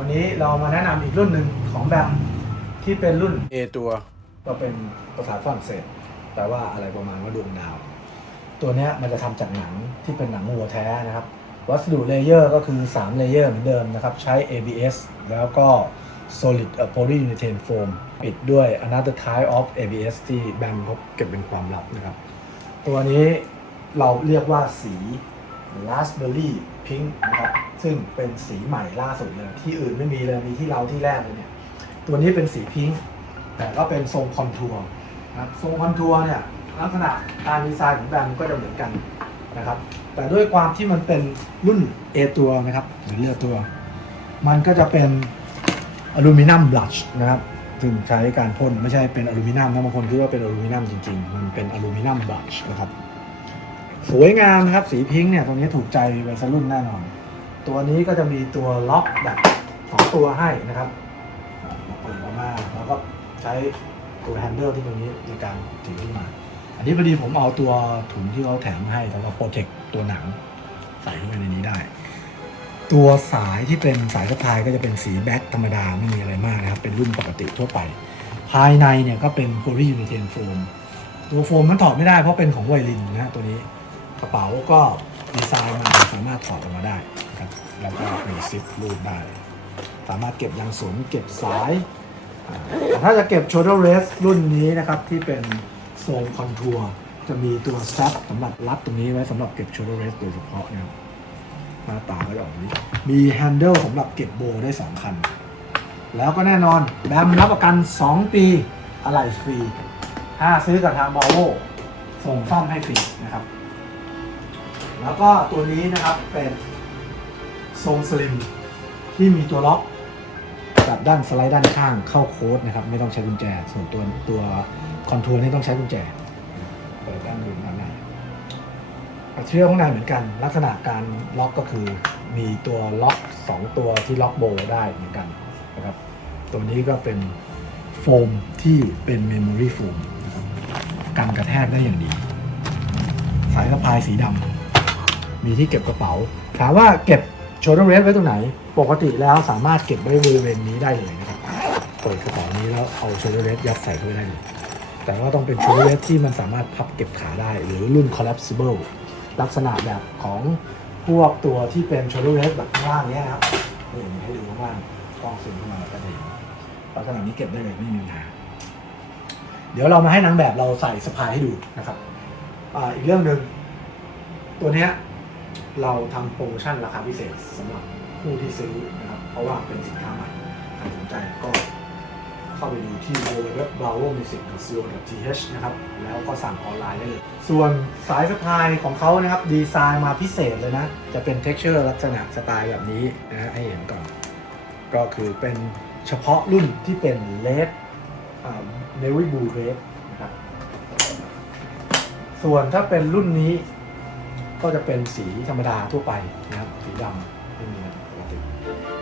วันนี้เรามาแนะนำอีกรุ่นหนึ่งของแบมที่เป็นรุ่น A ตัวก็เป็นภาษาฝรั่งเศสแปลว่าอะไรประมาณว่าดวงดาว ตัวเนี้ยมันจะทำจากหนังที่เป็นหนังวัวแท้นะครับ วัสดุเลเยอร์ก็คือ 3 เลเยอร์เหมือนเดิมนะครับ ใช้ ABS แล้วก็ solid uh, polyurethane foam ปิดด้วย another type of ABS ที่แบมเขาเก็บเป็นความลับนะครับ ตัวนี้เราเรียกว่าสี raspberry pink นะครับซึ่งเป็นสีใหม่ล่าสุดเลย ที่อื่นไม่มีเลยมีที่เราที่แรกเลยเนี่ยตัวนี้เป็นสีพิงค์แต่ก็เป็นทรงคอนทัวร์นะครับทรงคอนทัวร์เนี่ยลักษณะการดีไซน์ของแบรนด์ก็จะเหมือนกันนะครับ แต่ด้วยความที่มันเป็นรุ่น A ตัวนะครับหรือเรือตัว มันก็จะเป็นอลูมิเนียมบลัชนะครับซึ่งใช้การพ่นไม่ใช่เป็นอลูมิเนียมนะบางคนคิดว่าเป็นอลูมิเนียมจริงๆ มันเป็นอลูมิเนียมบลัชนะครับ สวยงามนะครับ สีพิงค์เนี่ย ตัวนี้ถูกใจวัยรุ่นแน่นอน ตัวนี้ก็จะมีตัวล็อกแบบสองตัวให้นะครับเปิดออกมาแล้วก็ใช้ตัวแฮนเดิลที่ตรงนี้ในการถือขึ้นมา อันนี้พอดีผมเอาตัวถุงที่เขาแถมมาให้สำหรับโปรเทคตัวหนังใส่เข้าไปในนี้ได้ ตัวสายที่เป็นสายสะพายก็จะเป็นสีแบ็คธรรมดาไม่มีอะไรมากนะครับ เป็นรุ่นปกติทั่วไป ภายในเนี่ยก็เป็นโพลียูนิเทนโฟมตัวโฟมมันถอดไม่ได้เพราะเป็นของไวลินนะตัวนี้ กระเป๋าก็ดีไซน์มาสามารถถอดออกมาได้นะครับแล้วก็มีซิปรูดได้ สามารถเก็บยางสนเก็บสาย แต่ถ้าจะเก็บ shoulder rest รุ่นนี้นะครับที่เป็นโซนคอนทัวร์จะมีตัวสตรัปสำหรับรัดตรงนี้ไว้สำหรับเก็บ shoulder rest โดยเฉพาะนะครับหน้าตาก็จะออกนี้ มีแฮนเดิลสำหรับเก็บโบได้ 2 คัน แล้วก็แน่นอนแบมรับประกัน 2 ปีอะไหล่ฟรี ถ้าซื้อกับทางบอลโวส่งซ่อมให้ฟรีนะครับ แล้วก็ตัวนี้นะครับเป็นทรงสลิมที่มีตัวล็อกกับด้านสไลด์ด้านข้างเข้าโค้ดนะครับ ไม่ต้องใช้กุญแจ ส่วนตัวตัวคอนทัวร์นี่ต้องใช้กุญแจเปิดด้านอื่นด้านในเชื่อข้างในเหมือนกัน ลักษณะการล็อกก็คือมีตัวล็อก 2 ตัวที่ล็อกโบว์ได้เหมือนกันนะครับ ตัวนี้ก็เป็นโฟมที่เป็นเมมโมรี่โฟมกันกระแทกได้อย่างดี สายสะพายสีดำ มีที่เก็บกระเป๋า ถามว่าเก็บโชว์เรสไว้ตรงไหน ปกติแล้วสามารถเก็บไว้บริเวณนี้ได้เลยนะครับเปิดกระเป๋านี้แล้วเอาโชว์เรสยัดใส่เข้าไปได้เลยแต่ว่าต้องเป็นโชว์เรสที่มันสามารถพับเก็บขาได้ หรือรุ่น collapsible ลักษณะแบบของพวกตัวที่เป็นโช u ดเ r สแบบข้างล่างเนี้ยนะครับนี่ให้ดูข้างล่างกล้องซูมเข้ามาก็จะเห็นลักษณะนี้เก็บได้เลยไม่มีปัญหาเดี๋ยวเรามาให้นางแบบเราใส่สะพายให้ดูนะครับอ่าอีกเรื่องหนึ่งตัวเนี้ย เราทำโปรโมชั่นราคาพิเศษสำหรับผู้ที่ซื้อนะครับ เพราะว่าเป็นสินค้าใหม่ใครสนใจก็เข้าไปดูที่ www.bravomusic.co.th นะครับ แล้วก็สั่งออนไลน์ได้เลย ส่วนสายสะพายของเขานะครับ ดีไซน์มาพิเศษเลยนะ จะเป็น texture ลักษณะสไตล์แบบนี้นะฮะให้เห็นก่อน ก็คือเป็นเฉพาะรุ่นที่เป็น red อ่า navy blue red นะครับ ส่วนถ้าเป็นรุ่นนี้ ก็จะเป็นสีธรรมดาทั่วไปนะครับสีดำไม่มีอะไรปกติ